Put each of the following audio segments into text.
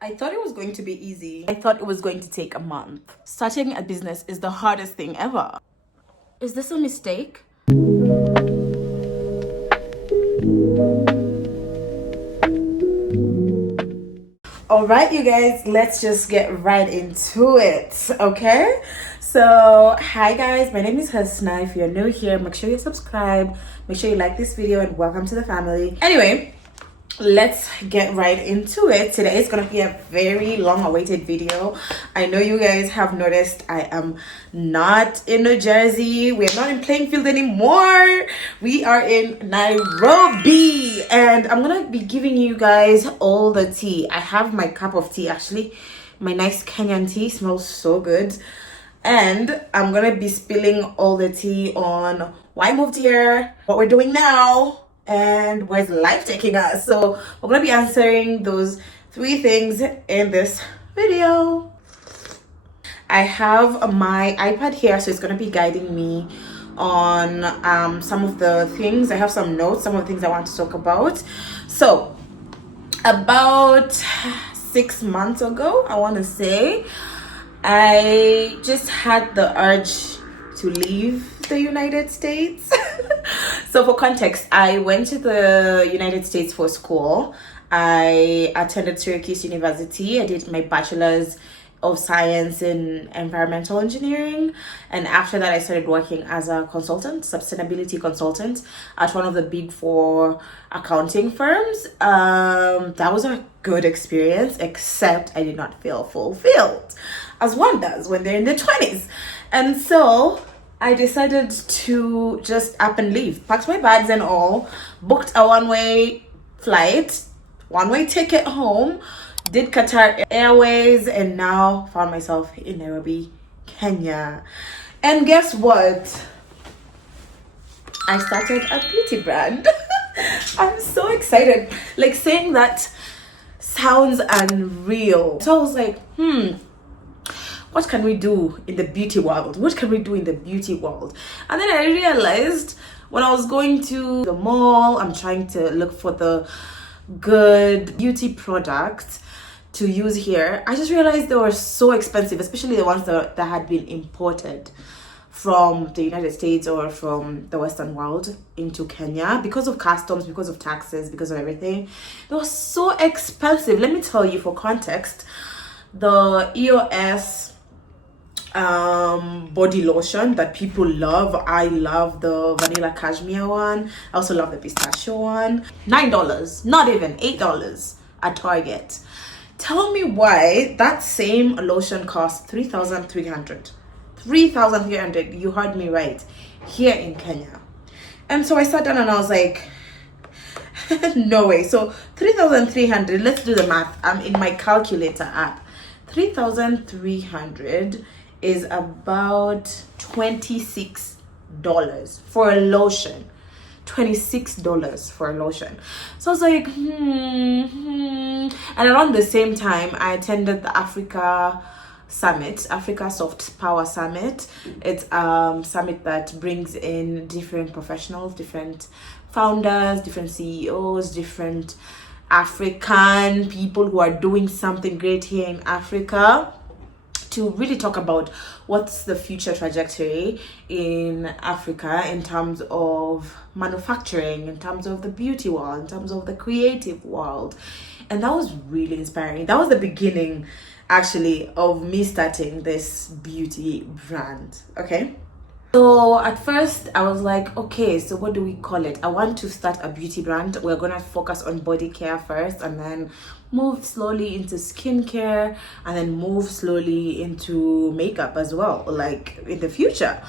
I thought it was going to be easy. I thought it was going to take a month. Starting a business is the hardest thing ever. Is this a mistake? All right, you guys, let's just get right into it, okay? So, hi guys, my name is Hasna. If you're new here, make sure you subscribe, make sure you like this video, and welcome to the family. Anyway, let's get right into it. Today is gonna be a very long awaited video. I know you guys have noticed I am not in New Jersey. We're not in Plainfield anymore. We are in Nairobi, and I'm gonna be giving you guys all the tea. I have my cup of tea, actually my nice Kenyan tea, smells so good, and I'm gonna be spilling all the tea on why I moved here, what we're doing now, and where's life taking us. So we're gonna be answering those 3 things in this video. I have my iPad here, so it's gonna be guiding me on some of the things. I have some notes, some of the things I want to talk about. So about 6 months ago, I want to say, I just had the urge to leave the United States. So for context, I went to the United States for school. I attended Syracuse University. I did my bachelor's of science in environmental engineering, and after that I started working as a consultant, sustainability consultant, at one of the big 4 accounting firms. That was a good experience, except I did not feel fulfilled, as one does when they're in their 20s. And so I decided to just up and leave, packed my bags and all, booked a one-way flight, one-way ticket home, did Qatar Airways, and now found myself in Nairobi, Kenya. And guess what? I started a beauty brand. I'm so excited. Like, saying that sounds unreal. So I was like, what can we do in the beauty world? What can we do in the beauty world? And then I realized when I was going to the mall, I'm trying to look for the good beauty products to use here. I just realized they were so expensive, especially the ones that had been imported from the United States or from the Western world into Kenya, because of customs, because of taxes, because of everything. They were so expensive. Let me tell you, for context, the EOS body lotion that people love, I love the vanilla cashmere one. I also love the pistachio one. $9, not even $8 at Target. Tell me why that same lotion costs 3,300. 3,300, you heard me right, here in Kenya. And so I sat down and I was like, no way. So 3,300, let's do the math. I'm in my calculator app. 3,300 is about $26 for a lotion. $26 for a lotion. So I was like, And around the same time, I attended the Africa Soft Power Summit. It's summit that brings in different professionals, different founders, different CEOs, different African people who are doing something great here in Africa, to really talk about what's the future trajectory in Africa in terms of manufacturing, in terms of the beauty world, in terms of the creative world. And that was really inspiring. That was the beginning, actually, of me starting this beauty brand, okay? So at first I was like, okay, so what do we call it? I want to start a beauty brand. We're gonna focus on body care first, and then move slowly into skincare, and then move slowly into makeup as well, like in the future.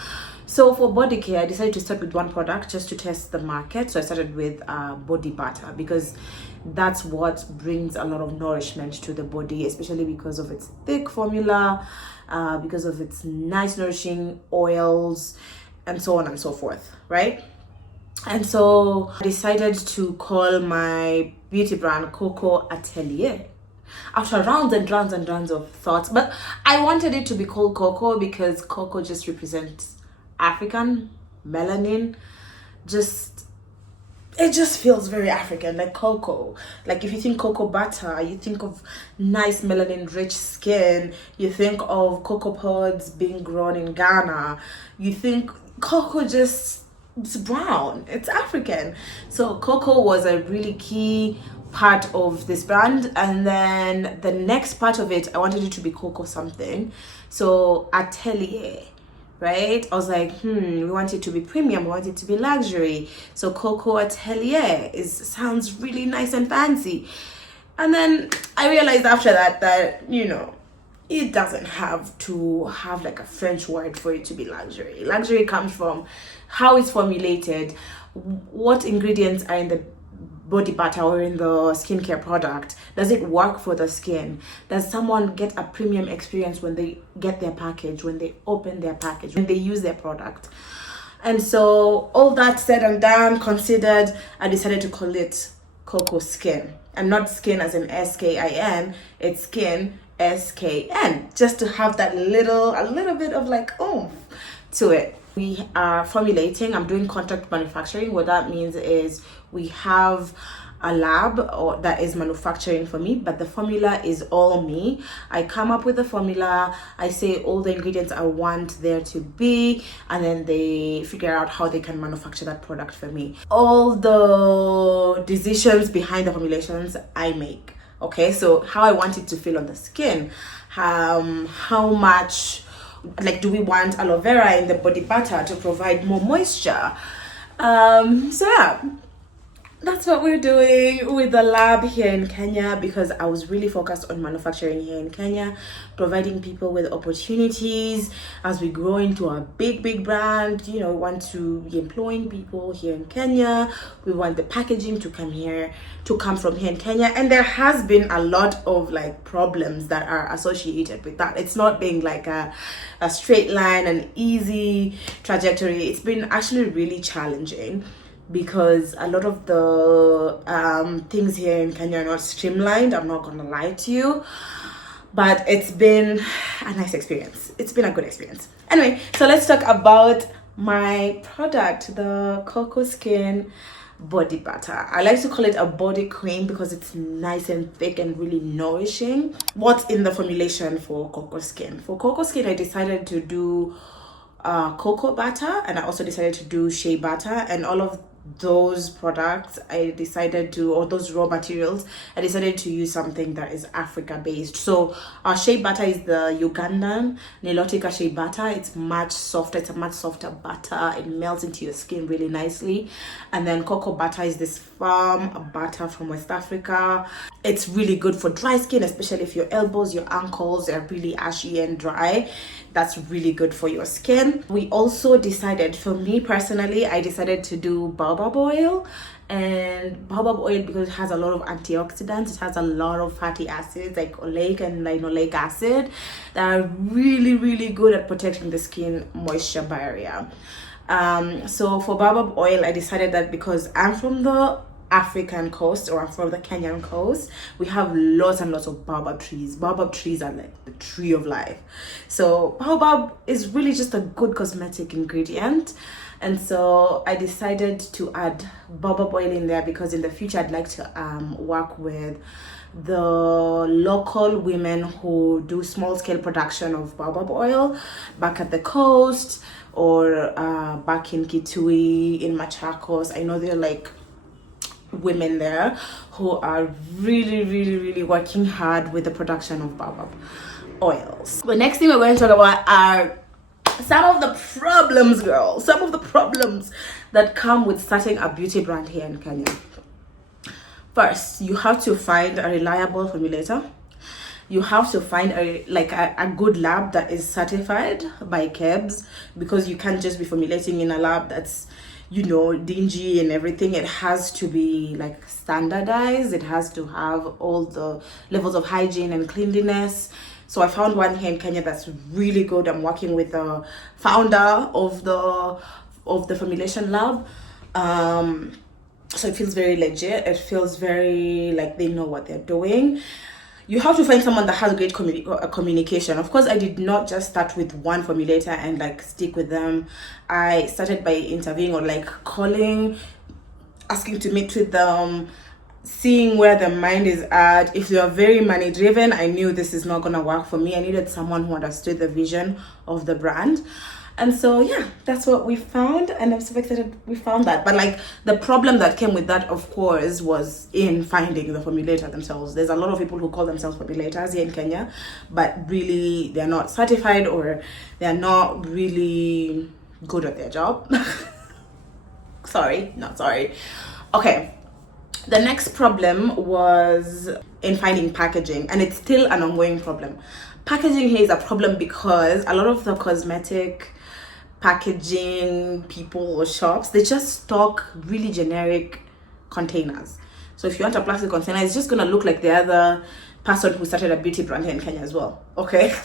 So for body care, I decided to start with one product just to test the market. So I started with body butter, because that's what brings a lot of nourishment to the body, especially because of its thick formula, because of its nice nourishing oils, and so on and so forth, right? And so I decided to call my beauty brand Coco Atelier, after rounds and rounds and rounds of thoughts. But I wanted it to be called Coco because Coco just represents African melanin, just it just feels very African, like cocoa. Like if you think cocoa butter, you think of nice melanin rich skin, you think of cocoa pods being grown in Ghana, you think cocoa just, it's brown, it's African. So cocoa was a really key part of this brand, and then the next part of it, I wanted it to be cocoa something. So atelier, right? I was like, we want it to be premium, we want it to be luxury. So Cocoa Atelier sounds really nice and fancy. And then I realized after that, it doesn't have to have like a French word for it to be luxury. Luxury comes from how it's formulated, what ingredients are in the body butter or in the skincare product. Does it work for the skin? Does someone get a premium experience when they get their package, when they open their package, when they use their product? And so all that said and done, considered, I decided to call it Cocoaskn. And not skin as in SKIN, it's skin SKN, just to have that a little bit of like oomph to it. We are formulating, I'm doing contract manufacturing. What that means is we have a lab that is manufacturing for me, but the formula is all me. I come up with the formula, I say all the ingredients I want there to be, and then they figure out how they can manufacture that product for me. All the decisions behind the formulations I make. Okay, so how I want it to feel on the skin, how much, like, do we want aloe vera in the body butter to provide more moisture? So yeah, that's what we're doing with the lab here in Kenya, because I was really focused on manufacturing here in Kenya, providing people with opportunities as we grow into a big brand. We want to be employing people here in Kenya. We want the packaging to come from here in Kenya, and there has been a lot of like problems that are associated with that. It's not being like a straight line, an easy trajectory. It's been actually really challenging, because a lot of the things here in Kenya are not streamlined. I'm not gonna lie to you, but it's been a nice experience. It's been a good experience. Anyway, so let's talk about my product, the Cocoaskn body butter. I like to call it a body cream because it's nice and thick and really nourishing. What's in the formulation for Cocoaskn? For Cocoaskn, I decided to do cocoa butter, and I also decided to do shea butter, and all of those products or those raw materials, I decided to use something that is Africa based. So our shea butter is the Ugandan Nilotica shea butter. It's much softer. It's a much softer butter. It melts into your skin really nicely. And then cocoa butter is this firm butter from West Africa. It's really good for dry skin, especially if your elbows, your ankles are really ashy and dry. That's really good for your skin. We also decided, for me personally, I decided to do baobab oil. And baobab oil, because it has a lot of antioxidants, it has a lot of fatty acids like oleic and linoleic acid that are really good at protecting the skin moisture barrier. So for baobab oil, I decided that because I'm from the African coast, or I'm from the Kenyan coast, we have lots and lots of baobab trees. Baobab trees are like the tree of life. So baobab is really just a good cosmetic ingredient. And so I decided to add baobab oil in there, because in the future I'd like to work with the local women who do small scale production of baobab oil back at the coast, or back in Kitui, in Machakos. I know they're like women there who are really working hard with the production of baobab oils. The next thing we're going to talk about are some of the problems, girl. Some of the problems that come with starting a beauty brand here in Kenya. First, you have to find a reliable formulator. You have to find a good lab that is certified by KEBS, because you can't just be formulating in a lab that's dingy and everything. It has to be like standardized. It has to have all the levels of hygiene and cleanliness. So I found one here in Kenya that's really good. I'm working with the founder of the formulation lab. So it feels very legit. It feels very like they know what they're doing. You have to find someone that has great communication. Of course, I did not just start with one formulator and like stick with them. I started by interviewing or like calling asking to meet with them, seeing where their mind is at. If they are very money driven, I knew this is not gonna work for me. I needed someone who understood the vision of the brand. And so yeah, that's what we found, and I'm so excited we found that. But like, the problem that came with that, of course, was in finding the formulator themselves. There's a lot of people who call themselves formulators here in Kenya, but really they're not certified, or they're not really good at their job. Not sorry. Okay, the next problem was in finding packaging, and it's still an ongoing problem. Packaging here is a problem because a lot of the cosmetic packaging people or shops, they just stock really generic containers. So if you want a plastic container, it's just gonna look like the other person who started a beauty brand here in Kenya as well. Okay,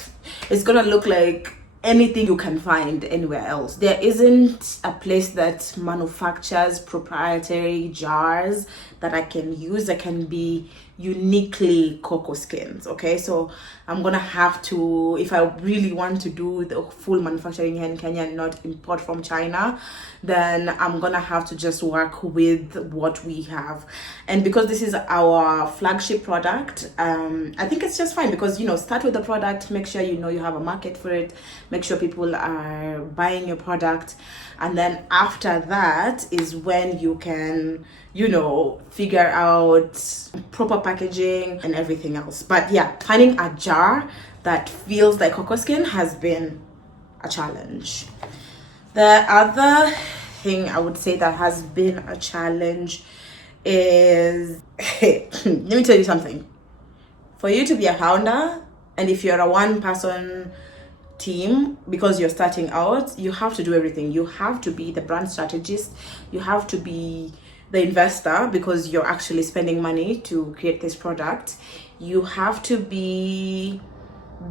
it's gonna look like anything you can find anywhere else. There isn't a place that manufactures proprietary jars that I can use that can be uniquely Cocoaskns. Okay, so I'm gonna have to, if I really want to do the full manufacturing here in Kenya and not import from China, then I'm gonna have to just work with what we have. And because this is our flagship product, I think it's just fine, because start with the product, make sure you have a market for it, make sure people are buying your product, and then after that is when you can figure out proper packaging and everything else. But yeah, finding a jar that feels like Cocoaskn has been a challenge. The other thing I would say that has been a challenge is let me tell you something. For you to be a founder, and if you're a one-person team, because you're starting out, you have to do everything. You have to be the brand strategist, you have to be the investor, because you're actually spending money to create this product. You have to be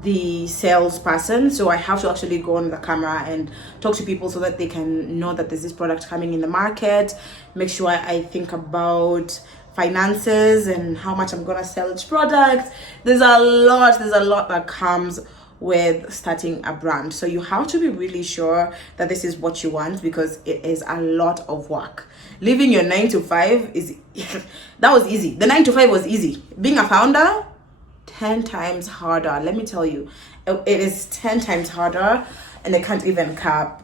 the salesperson, so I have to actually go on the camera and talk to people so that they can know that there's this product coming in the market. Make sure I think about finances and how much I'm gonna sell each product. There's a lot that comes with starting a brand, so you have to be really sure that this is what you want, because it is a lot of work. Leaving your 9 to 5 is that was easy. The 9 to 5 was easy. Being a founder, 10 times harder. Let me tell you, it is 10 times harder, and I can't even cap.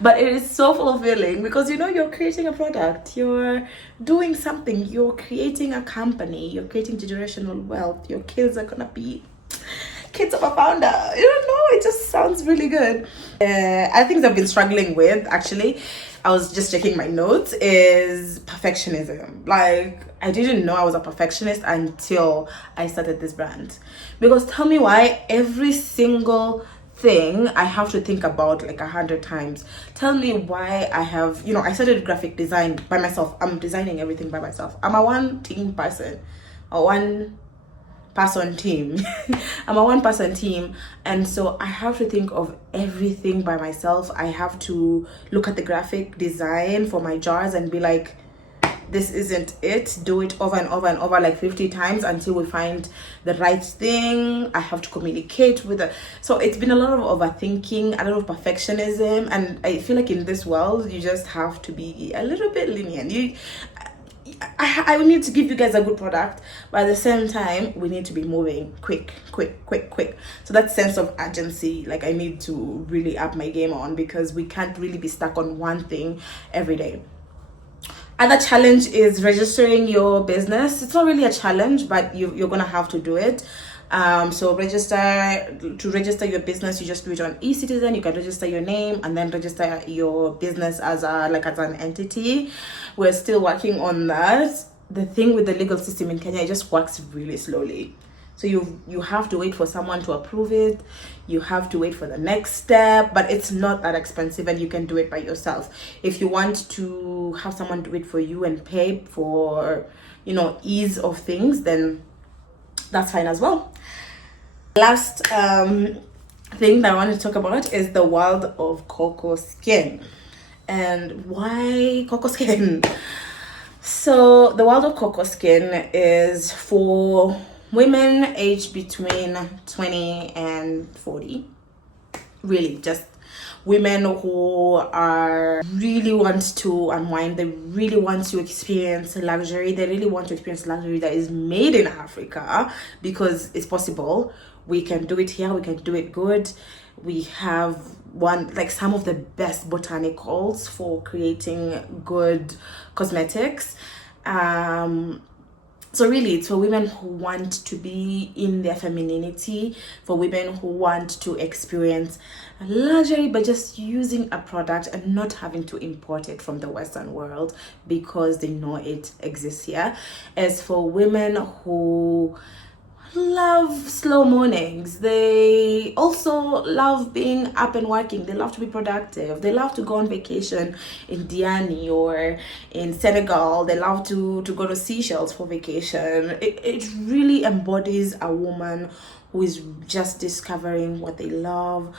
But it is so fulfilling, because you're creating a product, you're doing something, you're creating a company, you're creating generational wealth. Your kids are gonna be kids of a founder. It just sounds really good. I think I've been struggling with, actually, I was just checking my notes, is perfectionism. Like, I didn't know I was a perfectionist until I started this brand. Because tell me why every single thing I have to think about like 100 times. Tell me why I have, I started graphic design by myself. I'm designing everything by myself. I'm a one-team person, a one-person team. I'm a one-person team, and so I have to think of everything by myself. I have to look at the graphic design for my jars and be like, this isn't it. Do it over and over and over, like 50 times, until we find the right thing. I have to communicate with it. So it's been a lot of overthinking, a lot of perfectionism, and I feel like in this world you just have to be a little bit lenient. I need to give you guys a good product, but at the same time we need to be moving quick. So that sense of urgency, like, I need to really up my game on, because we can't really be stuck on one thing every day. Other challenge is registering your business. It's not really a challenge, but you're gonna have to do it. So to register your business, you just do it on eCitizen. You can register your name and then register your business as an entity. We're still working on that. The thing with the legal system in Kenya, it just works really slowly. So you have to wait for someone to approve it. You have to wait for the next step, but it's not that expensive, and you can do it by yourself. If you want to have someone do it for you and pay for, ease of things, then that's fine as well. Last thing that I want to talk about is the world of Cocoaskn. And why Cocoaskn? So the world of Cocoaskn is for women aged between 20 and 40. Really, just women who are really want to unwind, they really want to experience luxury, they really want to experience luxury that is made in Africa, because it's possible. We can do it here, we can do it good. We have some of the best botanicals for creating good cosmetics. So really, it's for women who want to be in their femininity, for women who want to experience luxury but just using a product and not having to import it from the Western world because they know it exists here. As for women who love slow mornings, they also love being up and working, they love to be productive, they love to go on vacation in Diani or in Senegal, they love to go to Seychelles for vacation. It really embodies a woman who is just discovering what they love,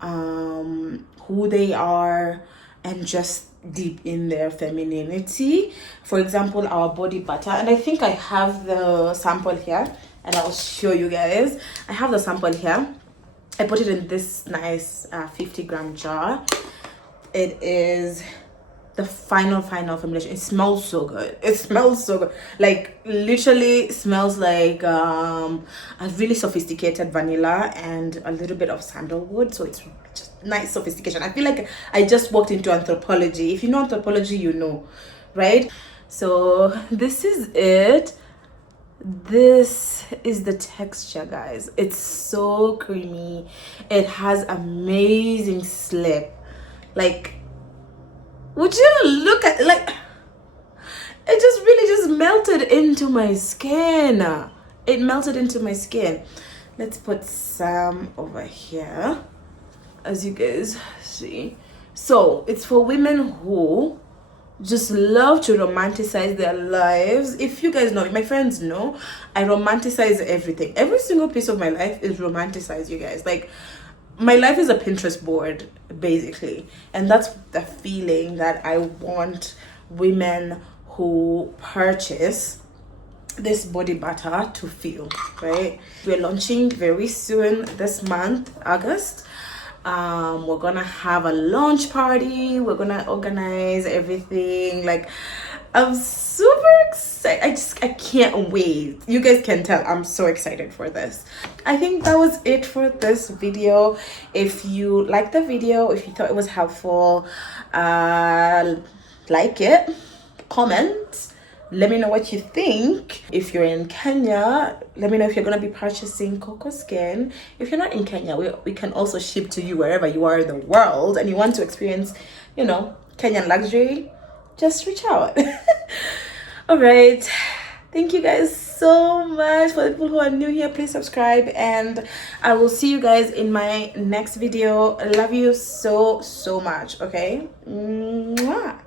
who they are, and just deep in their femininity. For example, our body butter, and I think I have the sample here and I'll show you guys. I have the sample here. I put it in this nice 50-gram jar. It is the final formulation. It smells so good. It smells so good. Like literally smells like a really sophisticated vanilla and a little bit of sandalwood. So it's just nice sophistication. I feel like I just walked into Anthropologie. If you know Anthropologie, you know, right? So this is it. This is the texture, guys. It's so creamy. It has amazing slip. Like, would you look at, like, it just really just melted into my skin. It melted into my skin. Let's put some over here, as you guys see. So it's for women who just love to romanticize their lives. If you guys know, my friends know, I romanticize everything. Every single piece of my life is romanticized, you guys. Like, my life is a Pinterest board, basically. And that's the feeling that I want women who purchase this body butter to feel, right? We're launching very soon this month, August. We're gonna have a launch party. We're gonna organize everything. Like, I'm super excited. I can't wait. You guys can tell I'm so excited for this. I think that was it for this video. If you liked the video, if you thought it was helpful, like it, comment, let me know what you think. If you're in Kenya, let me know if you're going to be purchasing Cocoaskn. If you're not in Kenya, we can also ship to you wherever you are in the world, and you want to experience, you know, Kenyan luxury, just reach out. All right, thank you guys so much. For the people who are new here, please subscribe, and I will see you guys in my next video. I love you so much. Okay, mwah.